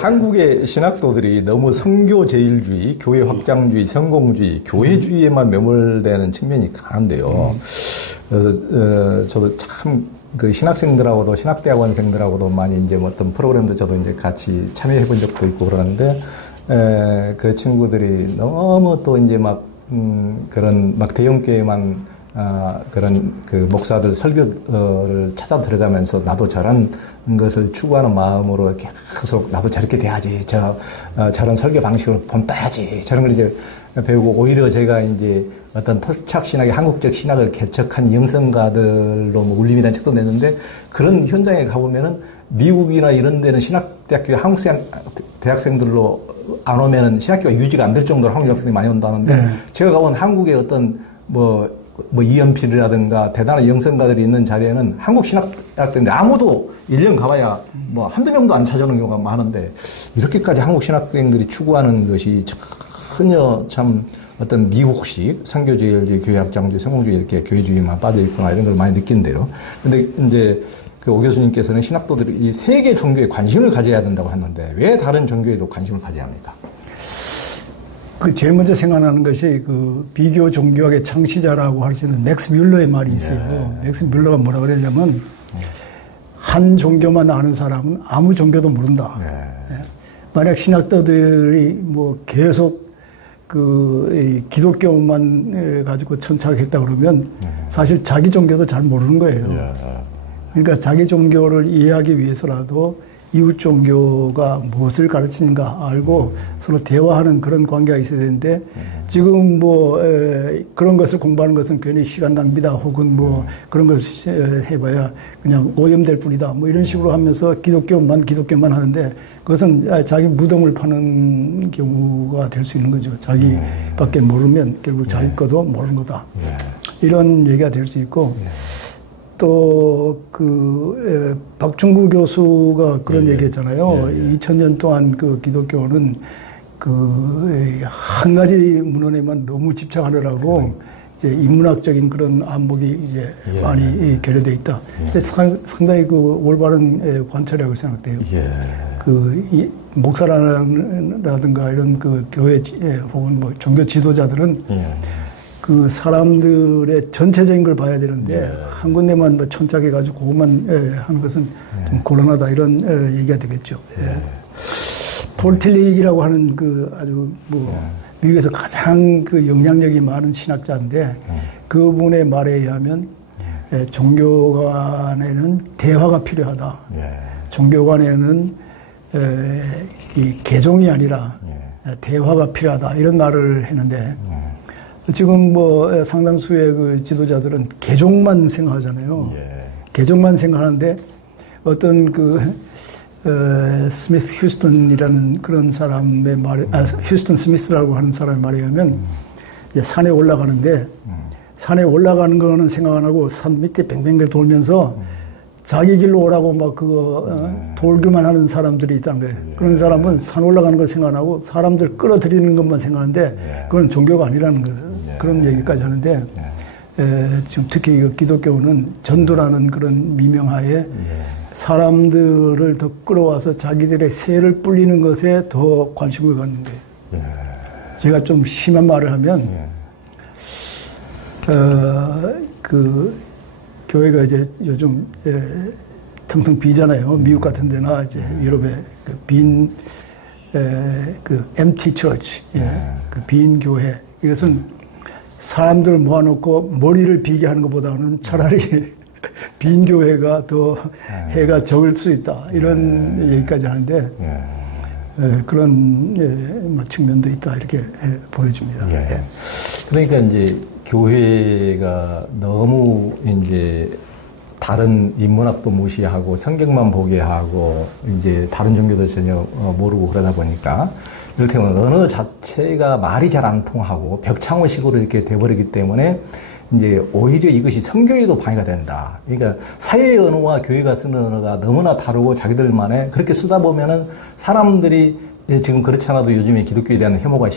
한국의 신학도들이 너무 성교제일주의, 교회 확장주의, 성공주의, 교회주의에만 매몰되는 측면이 강한데요. 그래서 저도 참 그 신학생들하고도 신학대학원생들하고도 많이 이제 어떤 프로그램도 저도 이제 같이 참여해 본 적도 있고 그러는데 그 친구들이 너무 또 이제 막 그런 막 대형교회만 그런 그 목사들 설교를 찾아 들어가면서 나도 저런 것을 추구하는 마음으로 계속 나도 저렇게 돼야지, 저런 설교 방식을 본따야지, 저런 걸 이제 배우고, 오히려 제가 이제 어떤 토착 신학의 한국적 신학을 개척한 영성가들로 뭐 울림이라는 책도 냈는데, 그런 현장에 가보면은 미국이나 이런 데는 신학대학교 한국 대학생들로 안 오면은 신학교가 유지가 안 될 정도로 한국 학생들이 많이 온다는데, 제가 가본 한국의 어떤 뭐 이연필이라든가 대단한 영성가들이 있는 자리에는 한국 신학대학생들 아무도 1년 가봐야 뭐 한두 명도 안 찾아오는 경우가 많은데, 이렇게까지 한국 신학생들이 추구하는 것이 전혀 참 어떤 미국식 선교제일주의, 교회학장주의, 성공주의 이렇게 교회주의만 빠져있구나 이런 걸 많이 느낀대요. 근데 이제 그 오 교수님께서는 신학도들이 이 세계 종교에 관심을 가져야 된다고 했는데, 왜 다른 종교에도 관심을 가져야 합니까? 그 제일 먼저 생각나는 것이 그 비교 종교학의 창시자라고 할 수 있는 맥스 뮬러의 말이 있어요. 맥스 뮬러가 뭐라 그러냐면 한 종교만 아는 사람은 아무 종교도 모른다. 만약 신학도들이 뭐 계속 그 기독교만 가지고 천착했다 그러면 사실 자기 종교도 잘 모르는 거예요. 그러니까 자기 종교를 이해하기 위해서라도 이웃 종교가 무엇을 가르치는가 알고 서로 대화하는 그런 관계가 있어야 되는데, 지금 뭐 그런 것을 공부하는 것은 괜히 시간 낭비다, 혹은 뭐 그런 것을 해봐야 그냥 오염될 뿐이다, 뭐 이런 식으로 하면서 기독교만 하는데, 그것은 자기 무덤을 파는 경우가 될 수 있는 거죠. 자기밖에 모르면 결국 자기 것도 모르는 거다, 이런 얘기가 될 수 있고, 또 박충구 교수가 그런 얘기했잖아요. 2000년 동안 그 기독교는 한 가지 문헌에만 너무 집착하느라고 이제 인문학적인 그런 안목이 이제 많이 결여돼 있다. 상당히 그 올바른 관찰이라고 생각돼요. 이 목사라든가 이런 그 교회 혹은 뭐 종교 지도자들은 그 사람들의 전체적인 걸 봐야 되는데 한 군데만 뭐 천착해가지고 그것만 하는 것은 좀 곤란하다, 이런 얘기가 되겠죠. 폴 틸리히라고 하는 그 아주 뭐 미국에서 가장 그 영향력이 많은 신학자인데, 그분의 말에 의하면 종교 간에는 대화가 필요하다. 종교 간에는 이 개종이 아니라 대화가 필요하다, 이런 말을 했는데, 지금 뭐 상당수의 그 지도자들은 개종만 생각하잖아요. 개종만 생각하는데, 어떤 스미스 휴스턴이라는 그런 사람의 말에, 휴스턴 스미스라고 하는 사람의 말에 의하면, 산에 올라가는데, 산에 올라가는 거는 생각 안 하고 산 밑에 뱅뱅뱅 돌면서 자기 길로 오라고 막 돌기만 하는 사람들이 있다는 거예요. 그런 사람은 산 올라가는 걸 생각 안 하고 사람들 끌어들이는 것만 생각하는데, 그건 종교가 아니라는 거예요. 그런 얘기까지 하는데, 지금 특히 기독교는 전도라는 그런 미명하에 사람들을 더 끌어와서 자기들의 세를 불리는 것에 더 관심을 갖는 거예요. 제가 좀 심한 말을 하면, 교회가 이제 요즘 텅텅 비잖아요. 미국 같은 데나 이제 유럽의 empty church, 빈 교회. 이것은 사람들을 모아놓고 머리를 비게 하는 것보다는 차라리 빈 교회가 더 해가 적을 수 있다, 이런 얘기까지 하는데, 그런 측면도 있다, 이렇게 보여집니다. 그러니까 이제 교회가 너무 이제 다른 인문학도 무시하고 성경만 보게 하고 이제 다른 종교도 전혀 모르고 그러다 보니까, 이를테면 언어 자체가 말이 잘 안 통하고 벽창호식으로 이렇게 돼버리기 때문에 이제 오히려 이것이 성교에도 방해가 된다. 그러니까 사회의 언어와 교회가 쓰는 언어가 너무나 다르고 자기들만의, 그렇게 쓰다 보면은 사람들이 지금 그렇지 않아도 요즘에 기독교에 대한 혐오가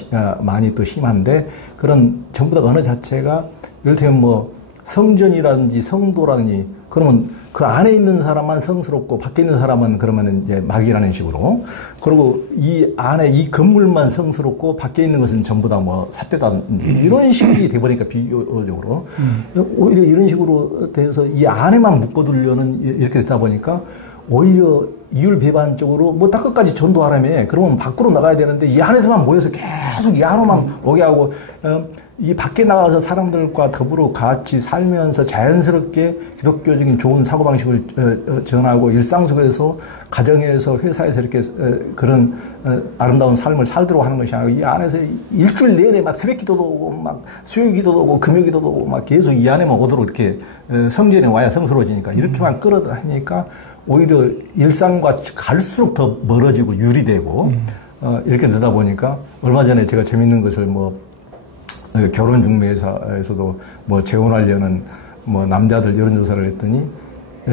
많이 또 심한데, 그런 전부 다 언어 자체가 이를테면 뭐 성전이라든지 성도라든지 그러면 그 안에 있는 사람만 성스럽고 밖에 있는 사람은 그러면 이제 마귀라는 식으로 그리고 이 안에 이 건물만 성스럽고 밖에 있는 것은 전부 다 뭐 삿대다 이런 식이 돼버리니까 비교적으로 오히려 이런 식으로 돼서 이 안에만 묶어두려는 이렇게 되다 보니까 오히려 이율배반적으로 뭐 딱 끝까지 전도하라며 그러면 밖으로 나가야 되는데 이 안에서만 모여서 계속 이 안으로만 오게 하고 이 밖에 나가서 사람들과 더불어 같이 살면서 자연스럽게 기독교적인 좋은 사고방식을 전하고 일상 속에서 가정에서 회사에서 이렇게 그런 아름다운 삶을 살도록 하는 것이 아니고 이 안에서 일주일 내내 막 새벽 기도도 오고 막 수요 기도도 오고 금요 기도도 오고 막 계속 이 안에만 오도록 이렇게 성전에 와야 성스러워지니까 이렇게만 끌어다니니까 오히려 일상과 갈수록 더 멀어지고 유리되고 이렇게 되다 보니까 얼마 전에 제가 재밌는 것을 뭐 결혼 중매사에서도 뭐 재혼하려는 뭐 남자들 여론조사를 했더니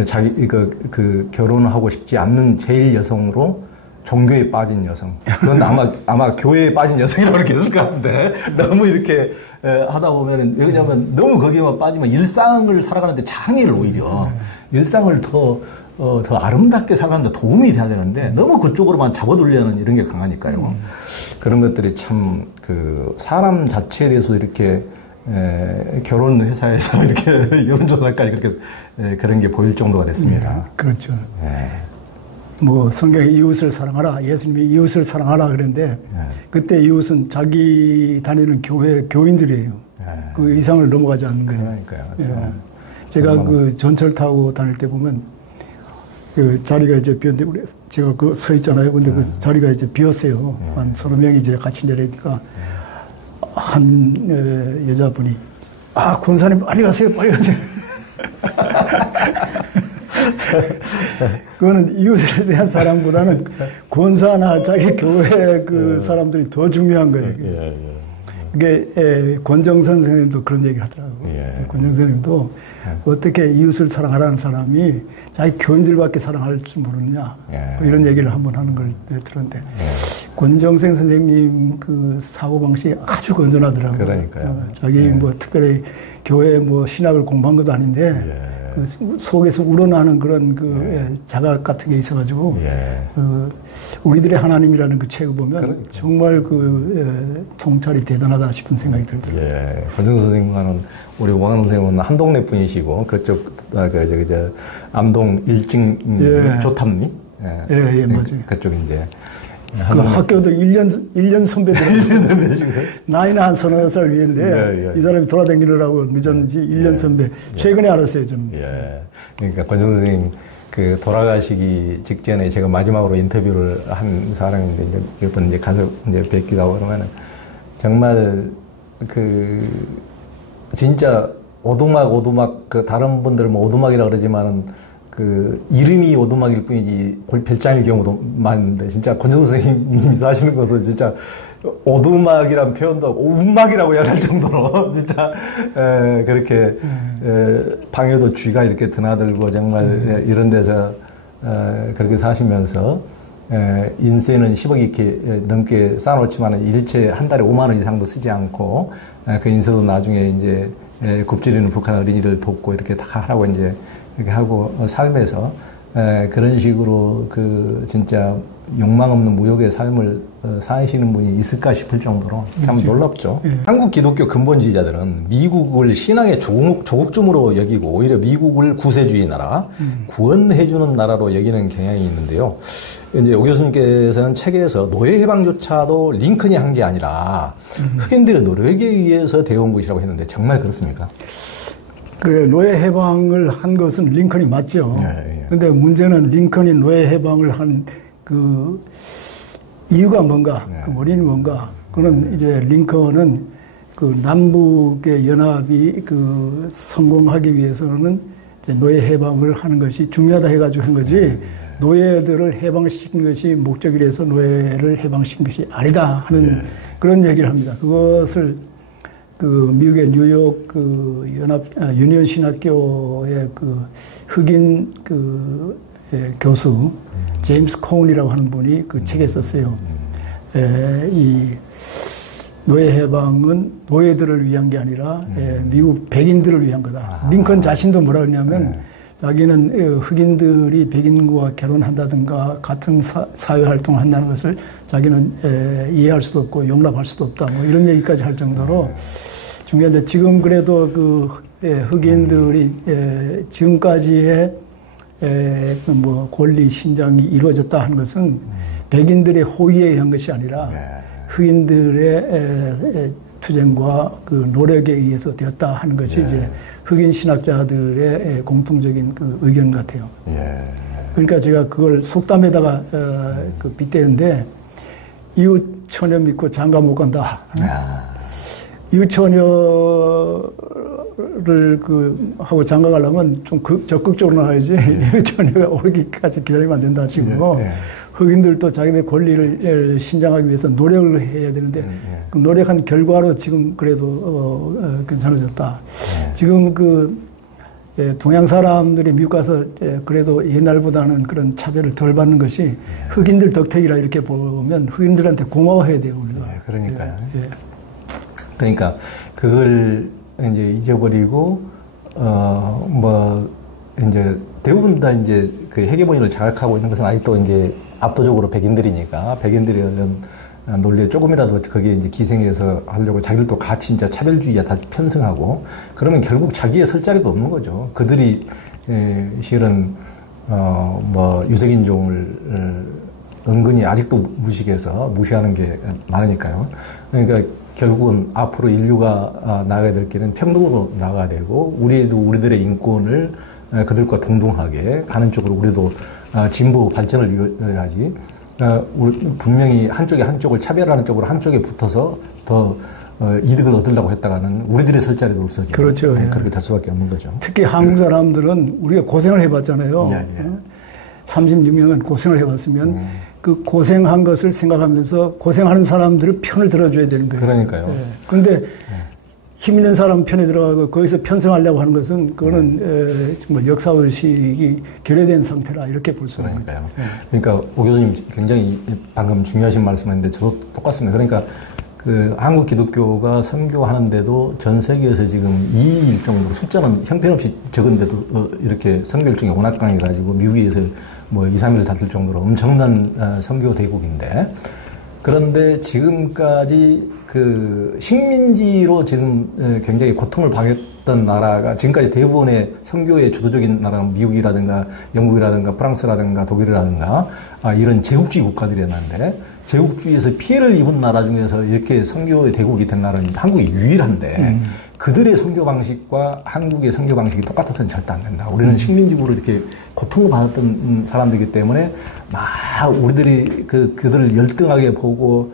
자기 그 결혼하고 싶지 않는 제일 여성으로 종교에 빠진 여성. 그건 아마 교회에 빠진 여성이라고 계속 하는데 너무 이렇게 하다 보면은 왜냐면 너무 거기에만 빠지면 일상을 살아가는데 장애를 오히려 일상을 더 아름답게 살아가는데 도움이 돼야 되는데 너무 그쪽으로만 잡아두려는 이런 게 강하니까요. 그런 것들이 참 그 사람 자체에 대해서 이렇게 결혼 회사에서 이렇게 여론조사까지 그렇게 그런 게 보일 정도가 됐습니다. 그렇죠. 뭐 성경에 이웃을 사랑하라, 예수님이 이웃을 사랑하라 그랬는데 그때 이웃은 자기 다니는 교회 교인들이에요. 그 이상을 넘어가지 않는 거예요. 그러니까요. 제가 그 전철 타고 다닐 때 보면 그 자리가 이제 비었는데 우리 제가 그 서 있잖아요. 근데 그 자리가 이제 비었어요. 한 서너 명이 이제 같이 내리니까 한 여자분이 권사님 빨리 가세요, 빨리 가세요. 그거는 이웃에 대한 사랑보다는 권사나 자기 교회 그 사람들이 더 중요한 거예요. 그게 권정선 선생님도 그런 얘기 하더라고요. 권정선 선생님도 어떻게 이웃을 사랑하라는 사람이 자기 교인들밖에 사랑할 줄 모르느냐 이런 얘기를 한번 하는 걸 들었는데 권정선 선생님 그 사고방식이 아주 건전하더라고요. 그러니까요. 자기 뭐 특별히 교회 뭐 신학을 공부한 것도 아닌데 그 속에서 우러나는 그런 그 자각 같은 게 있어가지고 우리들의 하나님이라는 그 책을 보면 정말 그 통찰이 대단하다 싶은 생각이 들더라고요. 권정선 선생님과는 우리 오광 선생님은 한 동네 분이시고 그쪽 암동 일진 조탐리 맞아요. 그쪽 이제 그 학교도 1년 선배들. 1년 선배시고. 나이는 한 서너 살 위인데, 이 사람이 돌아다니느라고 늦었는지 1년 선배. 최근에 알았어요, 좀. 그러니까 권정 선생님 그 돌아가시기 직전에 제가 마지막으로 인터뷰를 한 사람인데, 이제 몇 번 이제 가서 이제 뵙기도 하고 그러면은 정말 그 진짜 오두막 그 다른 분들 뭐 오두막이라 그러지만은 그 이름이 오두막일 뿐이지 별장일 경우도 많은데 진짜 권정선 선생님이 하시는 것도 진짜 오두막이란 표현도 우막이라고 해야 할 정도로 진짜 그렇게 방에도 쥐가 이렇게 드나들고 정말 이런 데서 그렇게 사시면서 인세는 10억 이렇게 넘게 쌓아놓지만 일체 한 달에 5만 원 이상도 쓰지 않고 그 인세도 나중에 이제 굽지르는 북한 어린이들 돕고 이렇게 다 하라고 이제 이렇게 하고 살면서 그런 식으로 그 진짜 욕망 없는 무욕의 삶을 사시는 분이 있을까 싶을 정도로 참 놀랍죠. 한국 기독교 근본주의자들은 미국을 신앙의 조국쯤으로 여기고 오히려 미국을 구세주의 나라, 구원해주는 나라로 여기는 경향이 있는데요. 이제 오 교수님께서는 책에서 노예 해방조차도 링컨이 한 게 아니라 흑인들의 노력에 의해서 되어온 것이라고 했는데 정말 그렇습니까? 그 노예 해방을 한 것은 링컨이 맞죠. 근데 문제는 링컨이 노예 해방을 한 그 이유가 뭔가, 그 원인이 뭔가. 그는 이제 링컨은 그 남북의 연합이 그 성공하기 위해서는 이제 노예 해방을 하는 것이 중요하다 해가지고 한 거지. 노예들을 해방시킨 것이 목적이라서 노예를 해방시킨 것이 아니다 하는 그런 얘기를 합니다. 그것을 그 미국의 뉴욕 그 유니온 신학교의 그 흑인 그 교수 제임스 코운이라고 하는 분이 그 책에 썼어요. 이 노예 해방은 노예들을 위한 게 아니라 미국 백인들을 위한 거다. 링컨 자신도 뭐라 그러냐면 자기는 흑인들이 백인과 결혼한다든가 같은 사회활동을 한다는 것을 자기는 이해할 수도 없고 용납할 수도 없다. 뭐 이런 얘기까지 할 정도로 중요한데 지금 그래도 그 흑인들이 지금까지의 뭐 권리 신장이 이루어졌다 하는 것은 백인들의 호의에 의한 것이 아니라 흑인들의 투쟁과 그 노력에 의해서 되었다 하는 것이 이제 흑인 신학자들의 공통적인 그 의견 같아요. 그러니까 제가 그걸 속담에다가 그 빗대는데 이웃 처녀 믿고 장가 못 간다. 이웃 처녀를 그 하고 장가 가려면 좀 적극적으로 나가야지. 이웃 처녀가 오기까지 기다리면 안 된다 지금. 흑인들도 자기네 권리를 신장하기 위해서 노력을 해야 되는데 그 노력한 결과로 지금 그래도 괜찮아졌다. 지금 그 동양 사람들이 미국 가서 그래도 옛날보다는 그런 차별을 덜 받는 것이 흑인들 덕택이라 이렇게 보면 흑인들한테 고마워해야 돼요 우리가. 그러니까요. 그러니까 그걸 이제 잊어버리고 뭐 이제 대부분 다 이제 그 헤게모니를 장악하고 있는 것은 아직도 이제 압도적으로 백인들이니까 백인들의 논리에 조금이라도 거기에 이제 기생해서 하려고 자기들도 같이 이제 차별주의에 다 편승하고 그러면 결국 자기의 설 자리도 없는 거죠. 그들이 실은 뭐 유색인종을 은근히 아직도 무식해서 무시하는 게 많으니까요. 그러니까 결국은 앞으로 인류가 나가야 될 길은 평등으로 나가야 되고 우리도 우리들의 인권을 그들과 동등하게 가는 쪽으로 우리도 진보 발전을 이어야지. 분명히 한쪽을 차별하는 쪽으로 한쪽에 붙어서 더 이득을 얻으려고 했다가는 우리들의 설 자리도 없어지고 그렇죠. 그렇게 될 수밖에 없는 거죠. 특히 한국 사람들은 우리가 고생을 해봤잖아요. 36년간 고생을 해봤으면 그 고생한 것을 생각하면서 고생하는 사람들을 편을 들어줘야 되는 거예요. 그러니까요. 그런데 힘 있는 사람 편에 들어가고 거기서 편성하려고 하는 것은 그거는 정말 역사의식이 결여된 상태라 이렇게 볼 수 있습니다. 그러니까 오 교수님 굉장히 방금 중요하신 말씀했는데 저도 똑같습니다. 그러니까 그 한국 기독교가 선교하는데도 전 세계에서 지금 2일 정도로 숫자는 형편없이 적은데도 이렇게 선교 일정이 워낙 강해가지고 미국에서 뭐 2, 3일 다쓸 정도로 엄청난 선교 대국인데 그런데 지금까지 그 식민지로 지금 굉장히 고통을 당했던 나라가 지금까지 대부분의 선교의 주도적인 나라는 미국이라든가 영국이라든가 프랑스라든가 독일이라든가 이런 제국주의 국가들이었는데 제국주의에서 피해를 입은 나라 중에서 이렇게 선교의 대국이 된 나라는 한국이 유일한데 그들의 선교 방식과 한국의 선교 방식이 똑같아서는 절대 안 된다. 우리는 식민지구로 이렇게 고통을 받았던 사람들이기 때문에 막 우리들이 그들을 열등하게 보고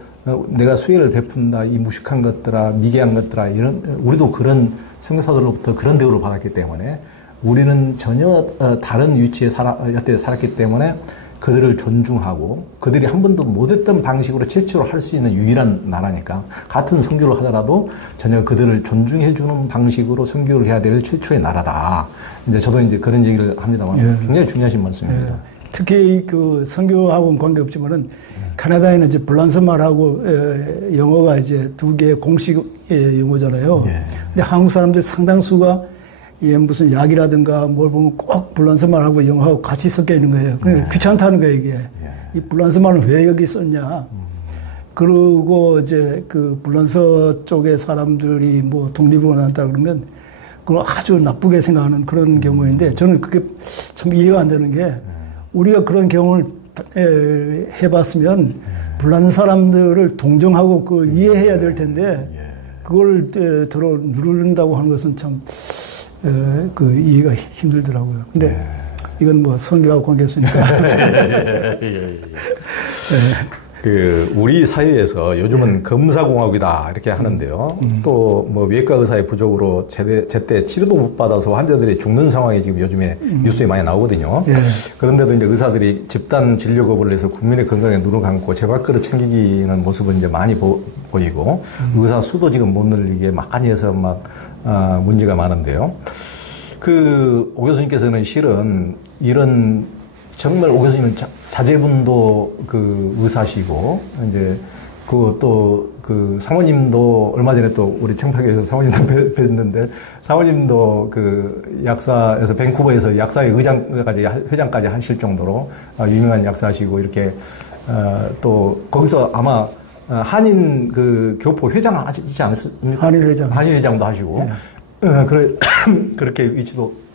내가 수혜를 베푼다, 이 무식한 것들아, 미개한 것들아, 이런, 우리도 그런 선교사들로부터 그런 대우를 받았기 때문에 우리는 전혀 다른 위치에 살았기 때문에 그들을 존중하고 그들이 한 번도 못했던 방식으로 최초로 할 수 있는 유일한 나라니까 같은 선교를 하더라도 전혀 그들을 존중해주는 방식으로 선교를 해야 될 최초의 나라다. 이제 저도 이제 그런 얘기를 합니다만 굉장히 중요하신 말씀입니다. 특히 그 선교하고는 관계없지만은 캐나다에는 이제 블란스 말하고 영어가 이제 두 개의 공식 용어잖아요. 근데 한국 사람들 상당수가 무슨 약이라든가 뭘 보면 꼭 블란스 말하고 영어하고 같이 섞여 있는 거예요. 귀찮다는 거예요, 이게. 이 블란스 말은 왜 여기 썼냐. 그리고 이제 그 블란스 쪽의 사람들이 뭐 독립을 원한다 그러면 그걸 아주 나쁘게 생각하는 그런 경우인데 저는 그게 참 이해가 안 되는 게 우리가 그런 경험을 해봤으면 불난 사람들을 동정하고 그 이해해야 될 텐데 그걸 들어 누른다고 하는 것은 참 그 이해가 힘들더라고요. 근데 이건 뭐 선교하고 관계없으니까. 그 우리 사회에서 요즘은 검사공학이다 이렇게 하는데요. 또 뭐 외과 의사의 부족으로 제때 치료도 못 받아서 환자들이 죽는 상황이 지금 요즘에 뉴스에 많이 나오거든요. 그런데도 이제 의사들이 집단 진료 거부를 해서 국민의 건강에 눈을 감고 제밥그릇 챙기는 모습은 이제 많이 보이고 의사 수도 지금 못 늘리게 많이 해서 막 문제가 많은데요. 그 오 교수님께서는 실은 이런 정말 오 교수님은 자제분도 그 의사시고 이제 그 사모님도 얼마 전에 또 우리 청파교에서 사모님도 뵀는데 사모님도 그 약사에서 밴쿠버에서 약사의 회장까지 하실 정도로 유명한 약사시고 이렇게 또 거기서 아마 한인 그 교포 회장 하시지 않았습니까? 한인 회장도 하시고 그렇게 위치도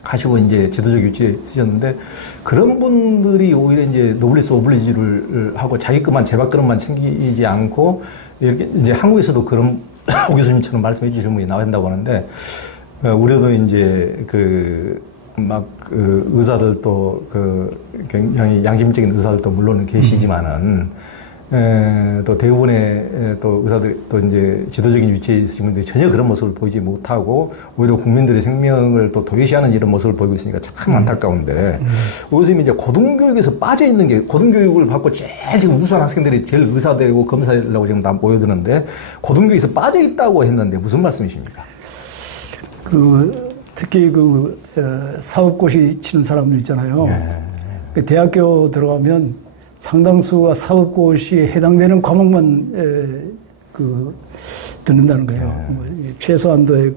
하시고 이제 지도적 위치에 있으셨는데 그런 분들이 오히려 이제 노블리스 오블리주를 하고 자기 것만 제밥그릇만 챙기지 않고 이렇게 이제 한국에서도 그런 오 교수님처럼 말씀해 주실 분이 나와야 된다고 하는데 우려도 이제 그 의사들도 굉장히 양심적인 의사들도 물론 계시지만은 또 대부분의 또 의사들 또 이제 지도적인 위치에 있으신 분들이 전혀 그런 모습을 보이지 못하고 오히려 국민들의 생명을 또 도외시하는 이런 모습을 보이고 있으니까 참 안타까운데 오 교수님이 이제 고등교육에서 빠져 있는 게 고등교육을 받고 제일 지금 우수한 학생들이 제일 의사 되고 검사 되려고 지금 다 모여드는데 고등교육에서 빠져 있다고 했는데 무슨 말씀이십니까? 특히 사법고시 치는 사람들 있잖아요. 대학교 들어가면 상당수가 사법고시에 해당되는 과목만 듣는다는 거예요. 최소한도의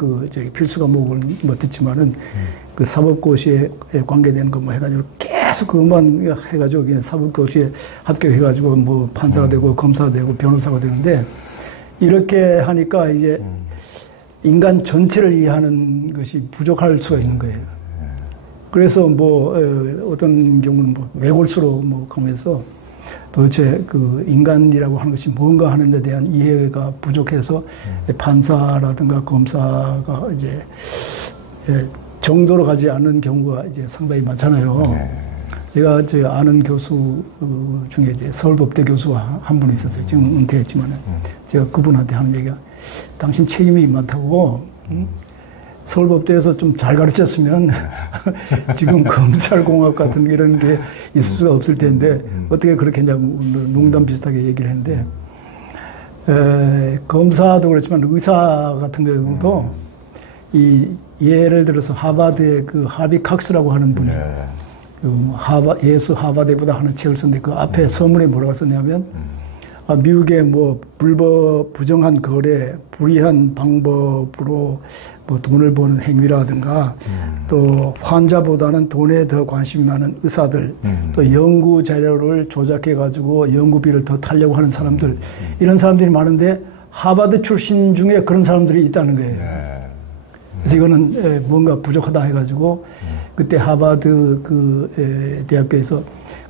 필수 과목을 듣지만은 그 사법고시에 관계되는 것만 해가지고 계속 그것만 해가지고 그냥 사법고시에 합격해가지고 뭐 판사가 되고 검사가 되고 변호사가 되는데 이렇게 하니까 이제 인간 전체를 이해하는 것이 부족할 수가 있는 거예요. 그래서 어떤 경우는 외골수로 가면서 도대체 그 인간이라고 하는 것이 뭔가 하는 데 대한 이해가 부족해서 판사라든가 검사가 이제 정도로 가지 않는 경우가 이제 상당히 많잖아요. 제가 아는 교수 중에 이제 서울법대 교수가 한 분 있었어요. 지금 은퇴했지만은 제가 그분한테 하는 얘기가 당신 책임이 많다고. 서울법대에서 좀 잘 가르쳤으면 지금 검찰공학 같은 이런 게 있을 수가 없을 텐데 어떻게 그렇게 했냐고 농담 비슷하게 얘기를 했는데 검사도 그렇지만 의사 같은 경우도 예를 들어서 하버드의 그 하비 칵스라고 하는 분이 예수 하버드보다 하는 책을 썼는데 그 앞에 서문에 뭐라고 썼냐면 미국의 불법 부정한 거래, 불이한 방법으로 돈을 버는 행위라든가 또 환자보다는 돈에 더 관심이 많은 의사들 또 연구 자료를 조작해 가지고 연구비를 더 타려고 하는 사람들 이런 사람들이 많은데 하버드 출신 중에 그런 사람들이 있다는 거예요. 그래서 이거는 뭔가 부족하다 해가지고 그때 하버드 대학교에서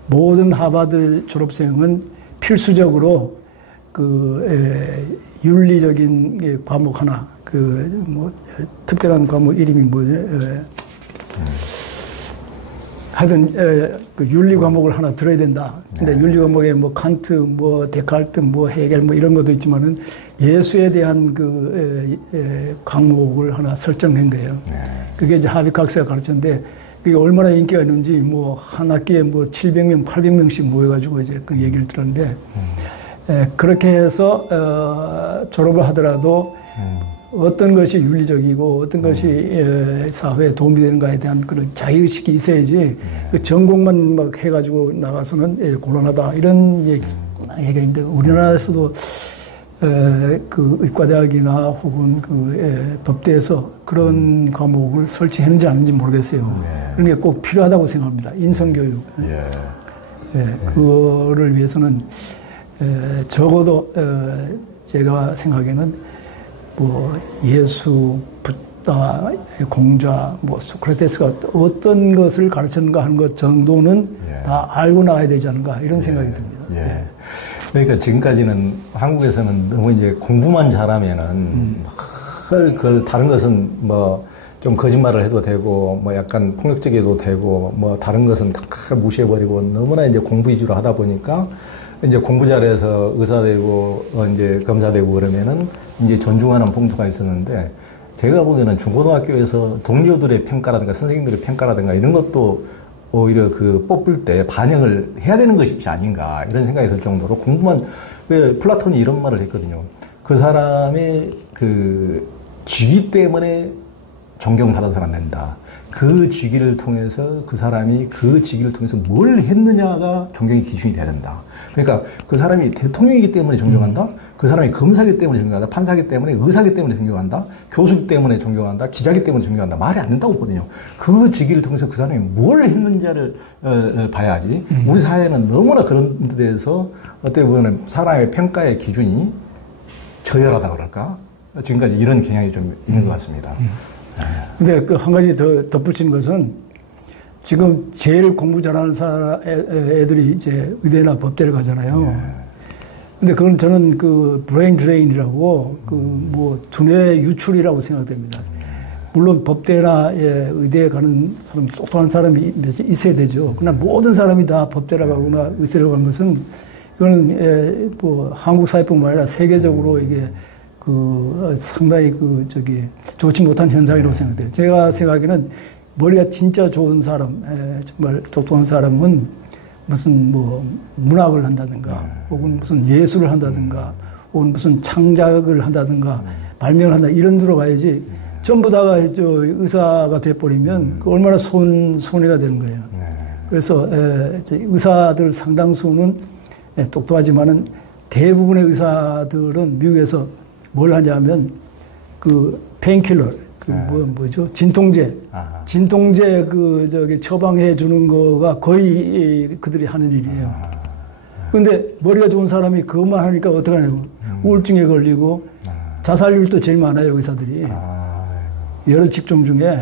모든 하버드 졸업생은 필수적으로 윤리적인 과목 하나, 특별한 과목 이름이 하여튼, 윤리 과목을 하나 들어야 된다. 근데 윤리 과목에 칸트, 데카르트, 헤겔 이런 것도 있지만은 예수에 대한 과목을 하나 설정한 거예요. 그게 이제 하비칵스가 가르쳤는데 그게 얼마나 인기가 있는지 한 학기에 700명, 800명씩 모여가지고 이제 그 얘기를 들었는데 그렇게 해서 졸업을 하더라도 어떤 것이 윤리적이고 어떤 것이 사회에 도움이 되는가에 대한 그런 자의식이 있어야지 그 전공만 해가지고 나가서는 곤란하다 이런 얘기인데 우리나라에서도 그 의과대학이나 혹은 법대에서 그런 과목을 설치했는지 아닌지 모르겠어요. 그런 게 꼭 필요하다고 생각합니다. 인성교육. 그거를 위해서는 적어도 제가 생각에는 예수, 붓다, 공자, 소크라테스가 어떤 것을 가르쳤는가 하는 것 정도는 다 알고 나가야 되지 않은가 이런 생각이 듭니다. 그러니까 지금까지는 한국에서는 너무 이제 공부만 잘하면은 그걸 다른 것은 좀 거짓말을 해도 되고 약간 폭력적이어도 되고 다른 것은 다 무시해버리고 너무나 이제 공부 위주로 하다 보니까 이제 공부 잘해서 의사 되고 이제 검사 되고 그러면은 이제 존중하는 풍토가 있었는데 제가 보기에는 중고등학교에서 동료들의 평가라든가 선생님들의 평가라든가 이런 것도 오히려 뽑을 때 반영을 해야 되는 것이 아닌가 이런 생각이 들 정도로 공부만 왜 플라톤이 이런 말을 했거든요. 그 사람의 직위 때문에 존경받아서는 안 된다. 그 직위를 통해서 그 사람이 그 직위를 통해서 뭘 했느냐가 존경의 기준이 돼야 된다. 그러니까 그 사람이 대통령이기 때문에 존경한다. 그 사람이 검사이기 때문에 존경한다. 판사이기 때문에 의사이기 때문에 존경한다. 교수이기 때문에 존경한다. 기자이기 때문에 존경한다. 말이 안 된다고 보거든요. 그 직위를 통해서 그 사람이 뭘 했는지를 봐야지. 우리 사회는 너무나 그런 데 대해서 어떻게 보면 사람의 평가의 기준이 저열하다 그럴까? 지금까지 이런 경향이 좀 있는 것 같습니다. 근데 그 한 가지 더 덧붙이는 것은 지금 제일 공부 잘하는 애들이 이제 의대나 법대를 가잖아요. 근데 그건 저는 그 브레인 드레인이라고 그 뭐 두뇌 유출이라고 생각됩니다. 물론 법대나 의대에 가는 사람, 똑똑한 사람이 있어야 되죠. 그러나 모든 사람이 다 법대라 가거나 의대로 간 것은 이거는 뭐 한국 사회뿐만 아니라 세계적으로 이게 그 상당히 좋지 못한 현상이라고 생각돼요. 제가 생각하기에는 머리가 진짜 좋은 사람, 정말 똑똑한 사람은 무슨 뭐 문학을 한다든가, 혹은 무슨 예술을 한다든가, 혹은 무슨 창작을 한다든가, 발명을 한다 이런 데로 가야지. 전부 다가 의사가 돼버리면 그 얼마나 손해가 되는 거예요. 그래서 의사들 상당수는 똑똑하지만은 대부분의 의사들은 미국에서 뭘 하냐면 그 페인킬러, 뭐죠? 진통제 처방해 주는 거가 거의 그들이 하는 일이에요. 근데 머리가 좋은 사람이 그것만 하니까 어떡하냐고. 우울증에 걸리고 자살률도 제일 많아요, 의사들이. 여러 직종 중에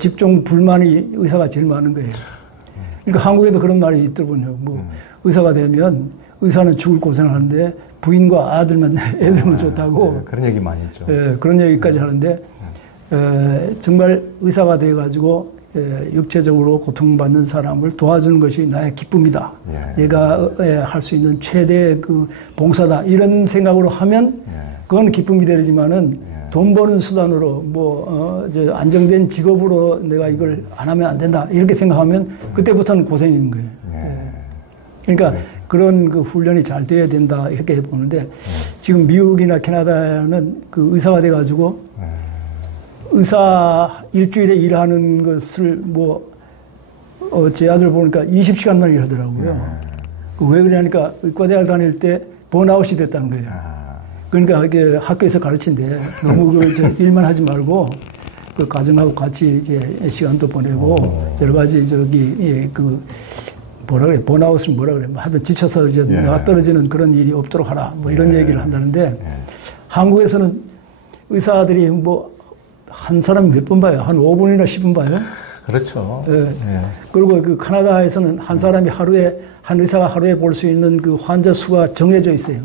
직종 불만이 의사가 제일 많은 거예요. 그러니까 한국에도 그런 말이 있더군요. 뭐 의사가 되면 의사는 죽을 고생을 하는데 부인과 아들만 애들만 좋다고. 그런 얘기 많이 있죠. 그런 얘기까지 하는데 정말 의사가 돼가지고 육체적으로 고통받는 사람을 도와주는 것이 나의 기쁨이다. 내가 할 수 있는 최대의 그 봉사다. 이런 생각으로 하면 그건 기쁨이 되지만은 돈 버는 수단으로 안정된 직업으로 내가 이걸 안 하면 안 된다. 이렇게 생각하면 그때부터는 고생인 거예요. 그러니까 그런 그 훈련이 잘 돼야 된다. 이렇게 보는데 지금 미국이나 캐나다는 그 의사가 돼가지고 의사 일주일에 일하는 것을 제 아들 보니까 20시간만 일하더라고요. 왜 그러냐니까 의과대학 다닐 때 번아웃이 됐다는 거예요. 그러니까 이게 학교에서 가르친데 너무 일만 하지 말고 그 가정하고 같이 이제 시간도 보내고 여러 가지 번아웃은 뭐라 그래. 하여튼 지쳐서 이제 내가 떨어지는 그런 일이 없도록 하라. 뭐 이런 얘기를 한다는데 한국에서는 의사들이 한 사람이 몇 번 봐요? 한 5분이나 10분 봐요? 그렇죠. 그리고 그 카나다에서는 한 사람이 한 의사가 하루에 볼 수 있는 그 환자 수가 정해져 있어요.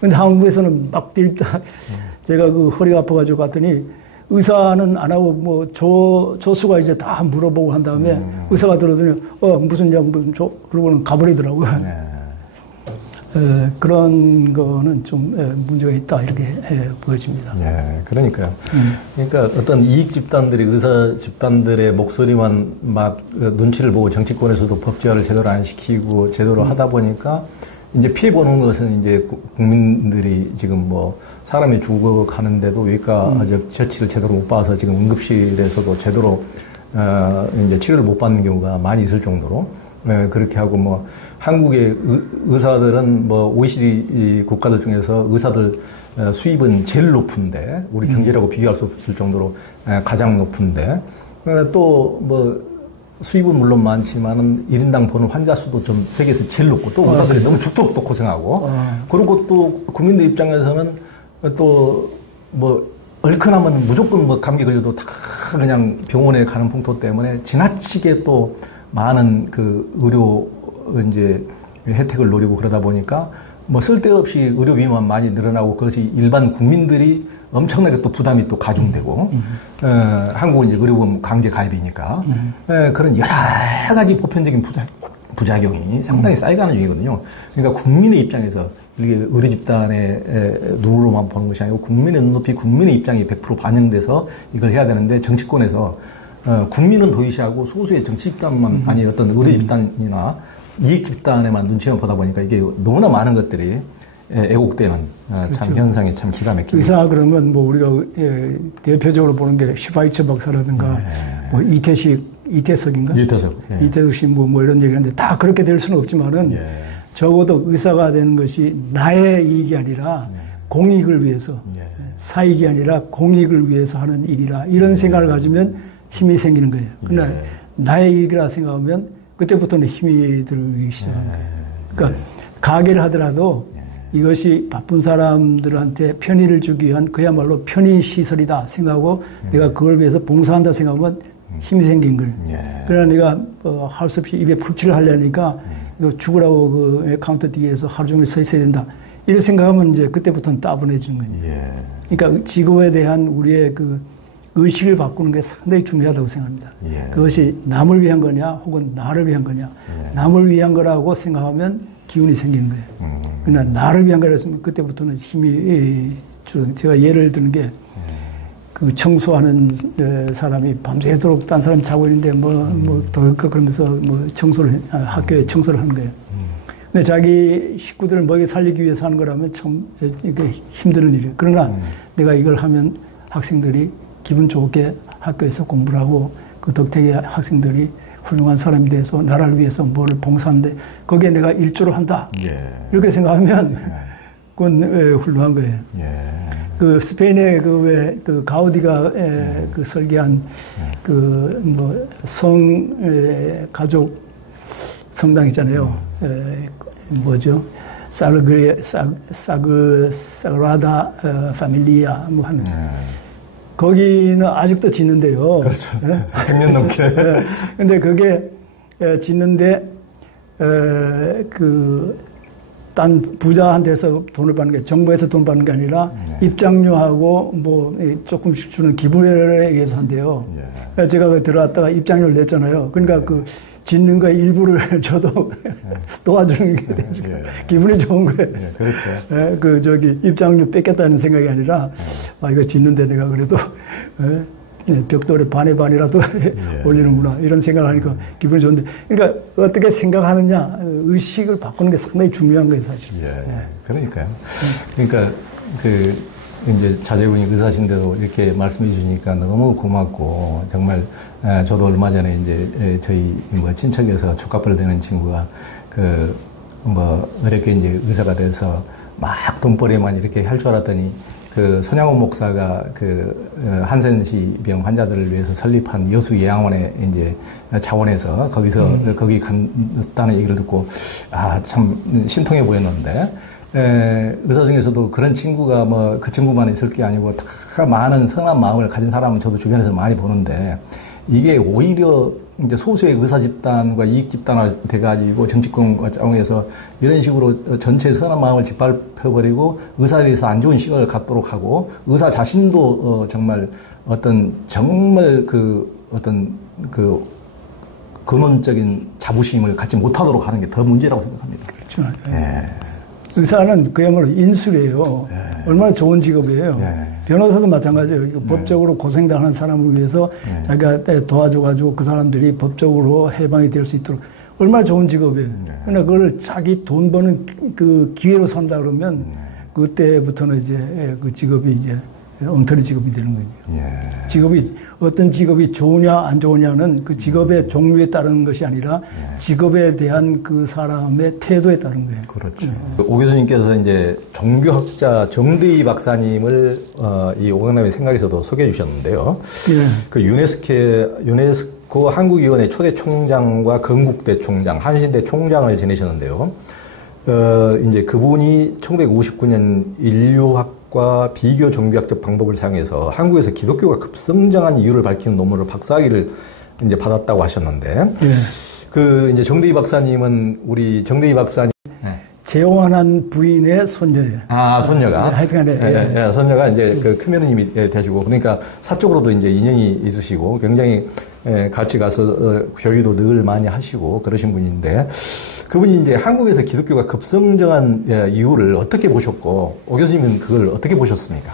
근데 한국에서는 막 뛸다. 제가 그 허리가 아파가지고 갔더니 의사는 안 하고 조수가 이제 다 물어보고 한 다음에 의사가 들어더니 무슨 약 그러고는 가버리더라고요. 그런 거는 좀 문제가 있다 이렇게 보여집니다. 그러니까요. 그러니까 어떤 이익 집단들이 의사 집단들의 목소리만 막 눈치를 보고 정치권에서도 법제화를 제대로 안 시키고 제대로 하다 보니까 이제 피해 보는 것은 이제 국민들이 지금 사람이 죽어가는데도 외과 처치를 제대로 못 받아서 지금 응급실에서도 제대로 이제 치료를 못 받는 경우가 많이 있을 정도로 그렇게 하고 한국의 의사들은 OECD 국가들 중에서 의사들 수입은 제일 높은데 우리 경제라고 비교할 수 없을 정도로 가장 높은데 또 수입은 물론 많지만은 1인당 보는 환자 수도 좀 세계에서 제일 높고 또 의사들이 너무 죽도록 또 고생하고 그리고 또 국민들 입장에서는 또 얼큰하면 무조건 감기 걸려도 다 그냥 병원에 가는 풍토 때문에 지나치게 또 많은 그 의료 이제 혜택을 노리고 그러다 보니까 쓸데없이 의료비만 많이 늘어나고 그것이 일반 국민들이 엄청나게 또 부담이 또 가중되고 한국은 이제 의료보험 강제 가입이니까 그런 여러 가지 보편적인 부작용이 상당히 쌓여가는 중이거든요. 그러니까 국민의 입장에서 이게 의료 집단의 눈으로만 보는 것이 아니고 국민의 눈높이, 국민의 입장이 100% 반영돼서 이걸 해야 되는데 정치권에서 국민은 도의시하고 소수의 정치 집단만 아니 어떤 의료 집단이나 이익 집단에만 눈치만 보다 보니까 이게 너무나 많은 것들이 애곡되는 그렇죠. 참 현상이 참 기가 막힙니다. 의사 그러면 뭐 우리가 대표적으로 보는 게 슈바이처 박사라든가 뭐 이태석인가? 이태석. 예. 이태석 씨 뭐 이런 얘기하는데 다 그렇게 될 수는 없지만은 적어도 의사가 되는 것이 나의 이익이 아니라 공익을 위해서 사익이 아니라 공익을 위해서 하는 일이라 이런 생각을 가지면 힘이 생기는 거예요. 그러나 나의 일이라 생각하면 그때부터는 힘이 들기 시작하는 거예요. 그러니까 가게를 하더라도 이것이 바쁜 사람들한테 편의를 주기 위한 그야말로 편의 시설이다 생각하고 내가 그걸 위해서 봉사한다 생각하면 힘이 생긴 거예요. 그러나 내가 할 수 없이 입에 풀칠을 하려니까 이거 죽으라고 그 카운터 뒤에서 하루 종일 서 있어야 된다. 이런 생각하면 이제 그때부터는 따분해지는 거예요. 그러니까 직업에 대한 우리의 그 의식을 바꾸는 게 상당히 중요하다고 생각합니다. 그것이 남을 위한 거냐 혹은 나를 위한 거냐. 남을 위한 거라고 생각하면 기운이 생기는 거예요. 그러나 나를 위한 거라면 그때부터는 힘이 제가 예를 드는 게 그 청소하는 사람이 밤새도록 딴 사람 자고 있는데 더 그러면서 뭐 학교에 청소를 하는 거예요. 근데 자기 식구들을 먹여 살리기 위해서 하는 거라면 참 이게 힘든 일이에요. 그러나 내가 이걸 하면 학생들이 기분 좋게 학교에서 공부를 하고 그 덕택에 학생들이 훌륭한 사람이 돼서 나라를 위해서 뭘 봉사하는데 거기에 내가 일조를 한다. 이렇게 생각하면 그건 훌륭한 거예요. 그 스페인의 그 가우디가 그 설계한 그 뭐 가족 성당 있잖아요. 뭐죠? 사그라다 파밀리아 뭐 하는. 거기는 아직도 짓는데요. 그렇죠. 100년 넘게. 근데 그게 짓는데 딴 부자한테서 돈을 받는 게 정부에서 돈 받는 게 아니라 입장료하고 뭐 조금씩 주는 기부에 의해서 한대요. 제가 그 들어왔다가 입장료를 냈잖아요. 그러니까 그 짓는 거에 일부를 저도 도와주는 게 되죠. 기분이 좋은 거예요. 그렇죠. 그 입장료 뺏겠다는 생각이 아니라 이거 짓는데 내가 그래도 벽돌에 반이라도 올리는구나 이런 생각을 하니까 기분이 좋은데 그러니까 어떻게 생각하느냐 의식을 바꾸는 게 상당히 중요한 거예요 사실. 그러니까요. 그러니까 그 이제 자제분이 의사신데도 이렇게 말씀해 주시니까 너무 고맙고 정말 저도 얼마 전에 이제 저희 뭐 친척에서 족갑벌 되는 친구가 그 뭐 어렵게 이제 의사가 돼서 막 돈벌이만 이렇게 할 줄 알았더니 그 손양원 목사가 그 한센시병 환자들을 위해서 설립한 여수 예양원에 이제 자원해서 거기서 거기 간다는 얘기를 듣고 참 신통해 보였는데 의사 중에서도 그런 친구가 뭐 그 친구만 있을 게 아니고 다 많은 선한 마음을 가진 사람은 저도 주변에서 많이 보는데 이게 오히려 이제 소수의 의사 집단과 이익 집단화 돼가지고 정치권과 짜응해서 이런 식으로 전체 선한 마음을 짓밟혀버리고 의사에 대해서 안 좋은 시각을 갖도록 하고 의사 자신도 정말 정말 그 근원적인 자부심을 갖지 못하도록 하는 게 더 문제라고 생각합니다. 그렇죠. 의사는 그야말로 인술이에요. 얼마나 좋은 직업이에요. 변호사도 마찬가지예요. 법적으로 고생당하는 사람을 위해서 자기가 도와줘가지고 그 사람들이 법적으로 해방이 될 수 있도록 얼마나 좋은 직업이에요. 그러나 그걸 자기 돈 버는 그 기회로 산다 그러면 그때부터는 이제 그 직업이 이제 엉터리 직업이 되는 거예요. 어떤 직업이 좋으냐 안 좋으냐는 그 직업의 종류에 따른 것이 아니라 직업에 대한 그 사람의 태도에 따른 거예요. 그렇죠. 오 교수님께서 이제 종교학자 정대희 박사님을 이 오강남의 생각에서도 소개해 주셨는데요. 그 유네스코 한국위원회 초대 총장과 건국대 총장, 한신대 총장을 지내셨는데요. 이제 그분이 1959년 인류학과 비교 종교학적 방법을 사용해서 한국에서 기독교가 급성장한 이유를 밝히는 논문으로 박사학위를 이제 받았다고 하셨는데, 그 이제 정대희 박사님은 우리 정대희 박사님 재혼한 부인의 손녀예요. 손녀가. 하여튼간에. 손녀가 이제 그 큰며느님이 되시고, 그러니까 사적으로도 이제 인연이 있으시고, 굉장히 같이 가서 교류도 늘 많이 하시고 그러신 분인데, 그분이 이제 한국에서 기독교가 급성장한 이유를 어떻게 보셨고, 오 교수님은 그걸 어떻게 보셨습니까?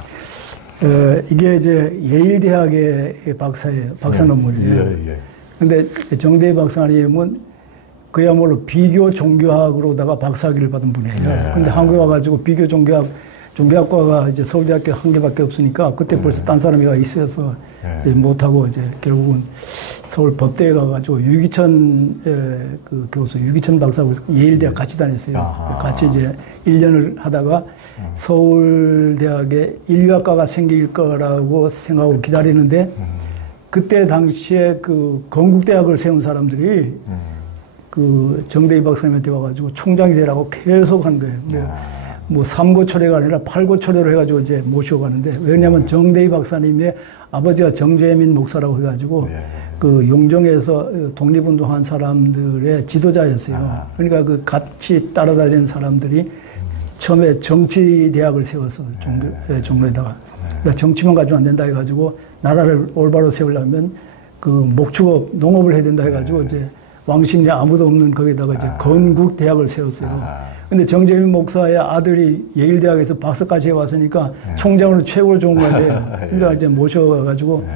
이게 이제 예일대학의 박사 논문이에요. 근데 정대희 박사님은 그야말로 비교 종교학으로다가 박사학위를 받은 분이에요. 근데 한국에 와가지고 비교 종교학과가 이제 서울대학교 한 개밖에 없으니까 그때 벌써 딴 사람이 있어서 이제 못하고 이제 결국은 서울 법대에 가가지고 유기천 그 교수, 유기천 박사하고 예일대학 같이 다녔어요. 같이 이제 1년을 하다가 서울대학에 인류학과가 생길 거라고 생각하고 기다리는데 그때 당시에 그 건국대학을 세운 사람들이 그 정대희 박사님한테 와가지고 총장이 되라고 계속 한 거예요. 뭐 삼고초려가 아니라 팔고초려를 해가지고 이제 모시고 가는데 왜냐하면 정대희 박사님의 아버지가 정재민 목사라고 해가지고 그 용정에서 독립운동한 사람들의 지도자였어요. 그러니까 그 같이 따라다니는 사람들이 처음에 정치대학을 세웠어 종로에다가. 그러니까 정치만 가지고 안 된다 해가지고 나라를 올바로 세우려면 그 목축업 농업을 해야 된다 해가지고 이제 왕십리 아무도 없는 거기다가 이제 건국대학을 세웠어요. 근데 정재민 목사의 아들이 예일대학에서 박사까지 해왔으니까 총장으로 최고로 좋은 건데요. 그러니까 이제 모셔가지고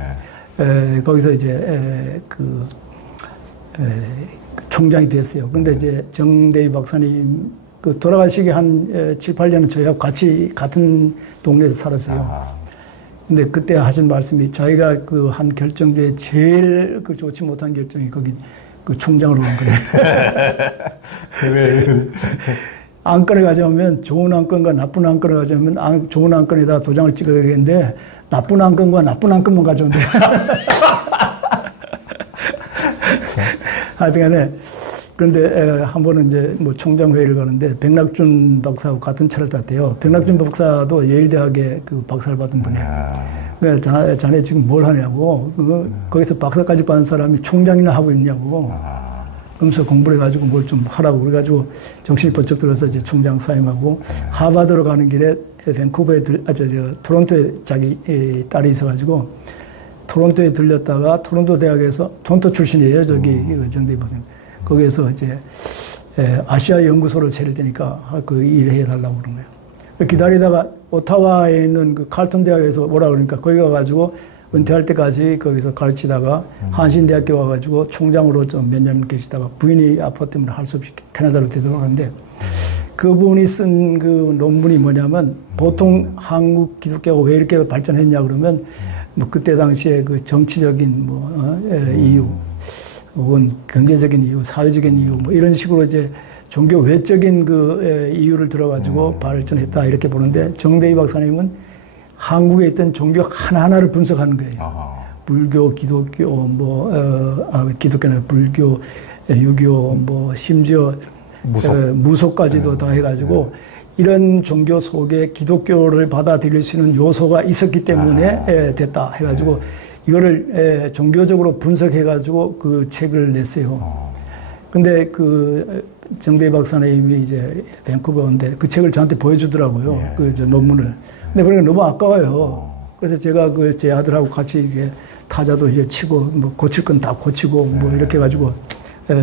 거기서 이제 총장이 됐어요. 근데 이제 정대희 박사님 그 돌아가시기 한 7, 8년은 저희하고 같은 동네에서 살았어요. 근데 그때 하신 말씀이 자기가 그 한 결정 중에 제일 그 좋지 못한 결정이 거기 그 총장으로 간 거예요. 안건을 가져오면 좋은 안건과 나쁜 안건을 가져오면 좋은 안건에다 도장을 찍어야겠는데 나쁜 안건과 나쁜 안건만 가져온대요. 하여튼간에 그런데 한 번은 이제 뭐 총장 회의를 가는데 백낙준 박사하고 같은 차를 탔대요. 백낙준 박사도 예일대학에 그 박사를 받은 분이에요. 그래서 자네 지금 뭘 하냐고 거기서 박사까지 받은 사람이 총장이나 하고 있냐고. 그러면서 공부를 해가지고 뭘 좀 하라고 그래가지고 정신이 번쩍 들어서 이제 총장 사임하고 하버드로 가는 길에 밴쿠버에 토론토에 자기 딸이 있어가지고 토론토에 들렸다가 토론토 대학에서 토론토 출신이에요. 저기 정대희 박사님. 거기에서 이제 아시아 연구소를 차릴 테니까 그 일을 해달라고 그런 거예요. 기다리다가 오타와에 있는 그 칼튼 대학에서 오라 그러니까 거기 가가지고 은퇴할 때까지 거기서 가르치다가 한신대학교 와가지고 총장으로 좀 몇 년 계시다가 부인이 아파 때문에 할 수 없이 캐나다로 되돌아갔는데 그분이 쓴 그 논문이 뭐냐면 보통 한국 기독교가 왜 이렇게 발전했냐 그러면 뭐 그때 당시에 그 정치적인 뭐 이유 혹은 경제적인 이유, 사회적인 이유 뭐 이런 식으로 이제 종교 외적인 그 이유를 들어가지고 발전했다 이렇게 보는데 정대희 박사님은 한국에 있던 종교 하나하나를 분석하는 거예요. 불교, 기독교, 기독교나 불교, 유교, 뭐 심지어 무속까지도 다 해가지고 이런 종교 속에 기독교를 받아들일 수 있는 요소가 있었기 때문에 됐다 해가지고 이거를 종교적으로 분석해가지고 그 책을 냈어요. 근데 그 정대희 박사님이 이제 밴쿠버인데 그 책을 저한테 보여주더라고요. 그 논문을. 근데 그러니까 너무 아까워요. 그래서 제가 그 제 아들하고 같이 이게 타자도 이제 치고 뭐 고칠 건 다 고치고 뭐 이렇게 해가지고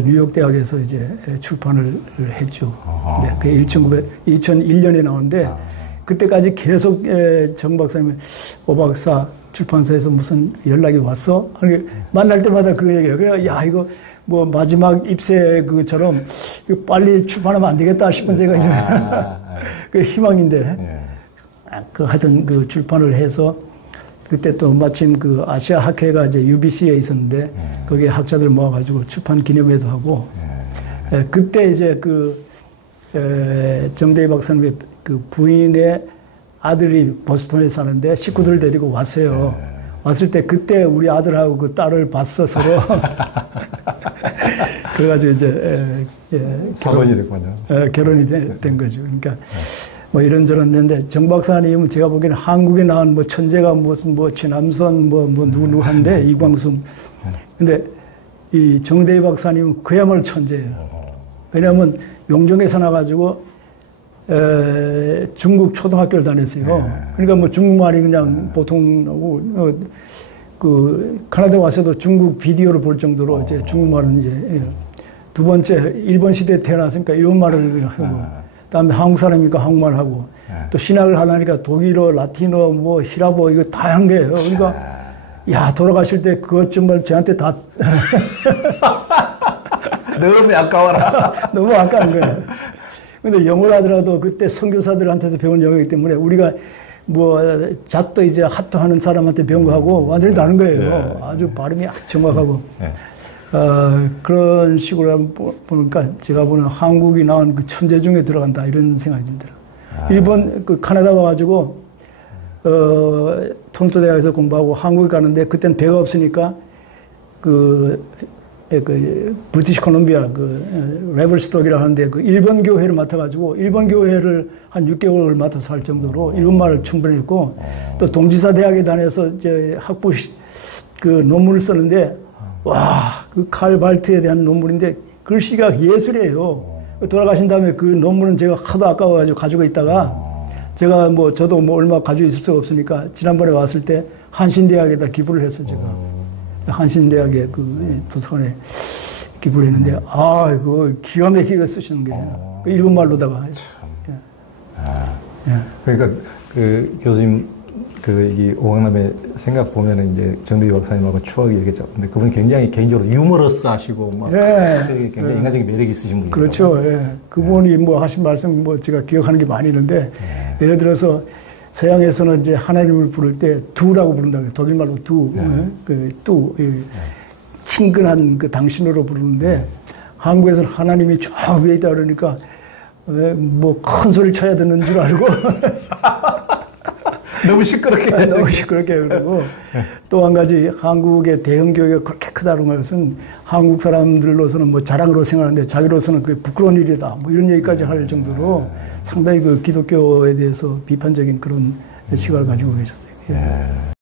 뉴욕 대학에서 이제 출판을 했죠. 네, 그게 2001년에 나왔는데 그때까지 계속 정 박사님이 오 박사 출판사에서 무슨 연락이 왔어? 만날 때마다 그 얘기예요. 그래 야 이거 뭐 마지막 입세 그처럼 이거 빨리 출판하면 안 되겠다 싶은 생각이 들어요. 그 희망인데. 그 하여튼 그 출판을 해서 그때 또 마침 그 아시아 학회가 이제 UBC에 있었는데 거기에 학자들 모아가지고 출판 기념회도 하고 그때 이제 그 정대희 박사님의 그 부인의 아들이 보스턴에 사는데 식구들을 데리고 왔어요. 왔을 때 그때 우리 아들하고 그 딸을 봤어 서로. 그래가지고 이제 결혼이 됐군요. 결혼이 된 거죠. 그러니까. 뭐 이런저런 했는데 정 박사님은 제가 보기에는 한국에 나온 뭐 천재가 무슨 뭐 최남선 뭐 누구 한데 이광순. 근데 이 정대희 박사님은 그야말로 천재예요. 왜냐하면 용정에서 나가지고 중국 초등학교를 다녔어요. 그러니까 뭐 중국말이 그냥 보통 그 캐나다 와서도 중국 비디오를 볼 정도로 이제 중국말은 이제 두 번째 일본 시대에 태어났으니까 일본말을 하고. 그다음에 한국 사람이니까 한국말 하고 또 신학을 하려니까 독일어, 라틴어, 뭐 히라보 이거 다 한 거예요. 그러니까 야 돌아가실 때 그것 정말 저한테 다 너무 아까워라. 너무 아까운 거예요. 근데 영어를 하더라도 그때 선교사들한테서 배운 영어이기 때문에 우리가 뭐 잣도 이제 핫도 하는 사람한테 배운 거하고 완전히 다른 거예요. 아주 발음이 아주 정확하고. 그런 식으로 보니까 제가 보는 한국이 낳은 그 천재 중에 들어간다 이런 생각이 듭니다. 일본, 그 카나다 와가지고, 토론토 대학에서 공부하고 한국에 가는데 그때는 배가 없으니까 브리티시 콜롬비아 레벨스톡이라 하는데 그 일본 교회를 맡아가지고 일본 교회를 한 6개월을 맡아서 할 정도로 일본말을 충분히 했고 또 동지사 대학에 다녀서 이제 학부 그 논문을 썼는데 와, 그 칼 발트에 대한 논문인데 글씨가 예술이에요. 돌아가신 다음에 그 논문은 제가 하도 아까워가지고 가지고 있다가 제가 뭐 저도 뭐 얼마 가지고 있을 수가 없으니까 지난번에 왔을 때 한신대학에다 기부를 했어 제가. 한신대학의 그 도서관에 기부를 했는데 이거 기가 막히게 쓰시는 거예요. 그 일본말로다가. 그러니까 그 교수님 이 오강남의 생각 보면은 이제 정대희 박사님하고 추억이 이렇게 근데 그분이 굉장히 개인적으로 유머러스하시고 막 굉장히 인간적인 매력이 있으신 분이에요. 그렇죠. 그분이 뭐 하신 말씀 뭐 제가 기억하는 게 많이 있는데 예를 들어서 서양에서는 이제 하나님을 부를 때 두라고 부른다고 해요. 독일말로 두, 친근한 그 당신으로 부르는데 한국에서는 하나님이 저 위에 있다 그러니까 뭐 큰 소리를 쳐야 되는 줄 알고 너무 시끄럽게 그러고 또 한 가지 한국의 대형 교회가 그렇게 크다는 것은 한국 사람들로서는 뭐 자랑으로 생각하는데 자기로서는 그게 부끄러운 일이다 뭐 이런 얘기까지 할 정도로 상당히 그 기독교에 대해서 비판적인 그런 시각을 가지고 계셨어요.